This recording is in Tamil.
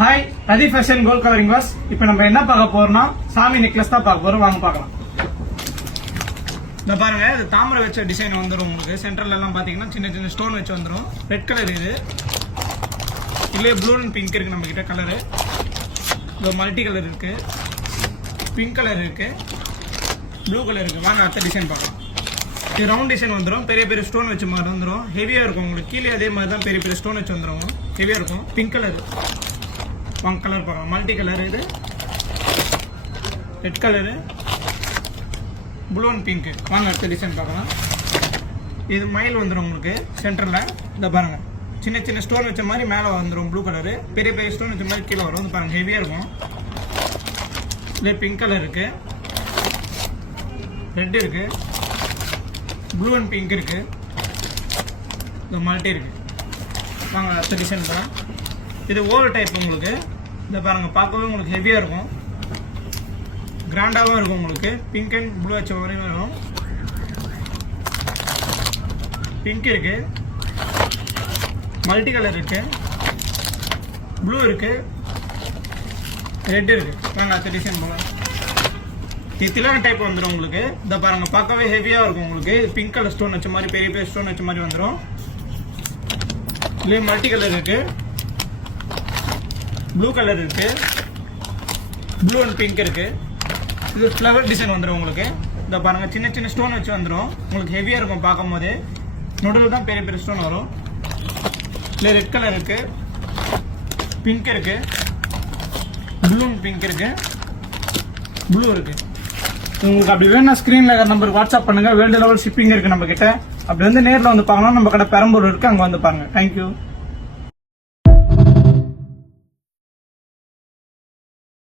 Hi Rati fashion gold colouring was. இப்போ நம்ம என்ன பார்க்க போறோம்னா சாமி நெக்லஸ் தான் பார்க்க போறோம். வாங்க பார்க்கலாம். இந்த பாருங்க, இது தாமரை வச்ச டிசைன் வந்துடும். உங்களுக்கு சென்டர்ல எல்லாம் பாத்தீங்கன்னா சின்ன சின்ன ஸ்டோன் வச்சு வந்துடும். ரெட் கலர் இது இல்லையே, ப்ளூ அண்ட் பிங்க் இருக்கு நம்ம கிட்ட கலரு. இது மல்டி கலர் இருக்கு, பிங்க் கலர் இருக்கு, ப்ளூ கலர் இருக்கு. வாங்க அடுத்த டிசைன் பார்க்கலாம். இது ரவுண்ட் டிசைன் வந்துடும், பெரிய பெரிய ஸ்டோன் வச்ச மாதிரி வந்துடும். ஹெவியா இருக்கும் உங்களுக்கு. கீழே அதே மாதிரி தான் பெரிய பெரிய ஸ்டோன் வச்சு வந்துடும், ஹெவியா இருக்கும். பிங்க் கலர் வாங்க கலர் பார்க்கலாம். மல்டி கலர் இது, red colour, blue and pink. வாங்க அடுத்த டிசைன் பார்க்கலாம். இது மயில் வந்துடும் உங்களுக்கு சென்டரில். இந்த பாருங்க, சின்ன சின்ன ஸ்டோன் வச்ச மாதிரி மேலே வந்துடும் ப்ளூ கலரு, பெரிய பெரிய ஸ்டோன் வச்ச மாதிரி கீழே வரும். பாருங்க ஹெவியாக இருக்கும். இதே பிங்க் கலர் இருக்கு, ரெட் இருக்கு, ப்ளூ அண்ட் பிங்க் இருக்கு, இந்த மல்டி இருக்கு. வாங்க அடுத்த டிசைன் தான். இது ஓவர் டைப் உங்களுக்கு. இந்த பாருங்க, பார்க்கவே உங்களுக்கு ஹெவியாக இருக்கும், கிராண்டாகவும் இருக்கும் உங்களுக்கு. பிங்க் அண்ட் ப்ளூ வச்ச மாதிரி வரும். பிங்க் இருக்கு, மல்டி கலர் இருக்கு, ப்ளூ இருக்கு, ரெட் இருக்கு. வாங்க அடுத்த டிசைன் போகலாம். இது திலான டைப் வந்துடும் உங்களுக்கு. இந்த பாருங்க, பார்க்கவே ஹெவியாக இருக்கும் உங்களுக்கு. பிங்க் கலர் ஸ்டோன் வச்ச மாதிரி, பெரிய பெரிய ஸ்டோன் வச்ச மாதிரி வந்துடும். இதுலேயே மல்டி கலர் இருக்கு, ப்ளூ கலர் இருக்கு, ப்ளூ அண்ட் பிங்க் இருக்கு. இது ஃப்ளவர் டிசைன் வந்துடும் உங்களுக்கு. இந்த பாருங்க, சின்ன சின்ன ஸ்டோன் வச்சு வந்துடும் உங்களுக்கு. ஹெவியாக இருக்கும் பார்க்கும் போது. நடுவில் தான் பெரிய பெரிய ஸ்டோன் வரும். இல்லை ரெட் கலர் இருக்கு, பிங்க் இருக்கு, ப்ளூ அண்ட் பிங்க் இருக்கு, ப்ளூ இருக்கு. உங்களுக்கு அப்படி வேணும்னா ஸ்கிரீன்ல நம்பருக்கு வாட்ஸ்அப் பண்ணுங்க. வேர்ல்டு லெவல் ஷிப்பிங் இருக்கு நம்ம கிட்ட. அப்படி வந்து நேரில் வந்து பாருங்கன்னா நம்ம கடை பெரம்பூர் இருக்கு, அங்கே வந்து பாருங்க. தேங்க்யூ.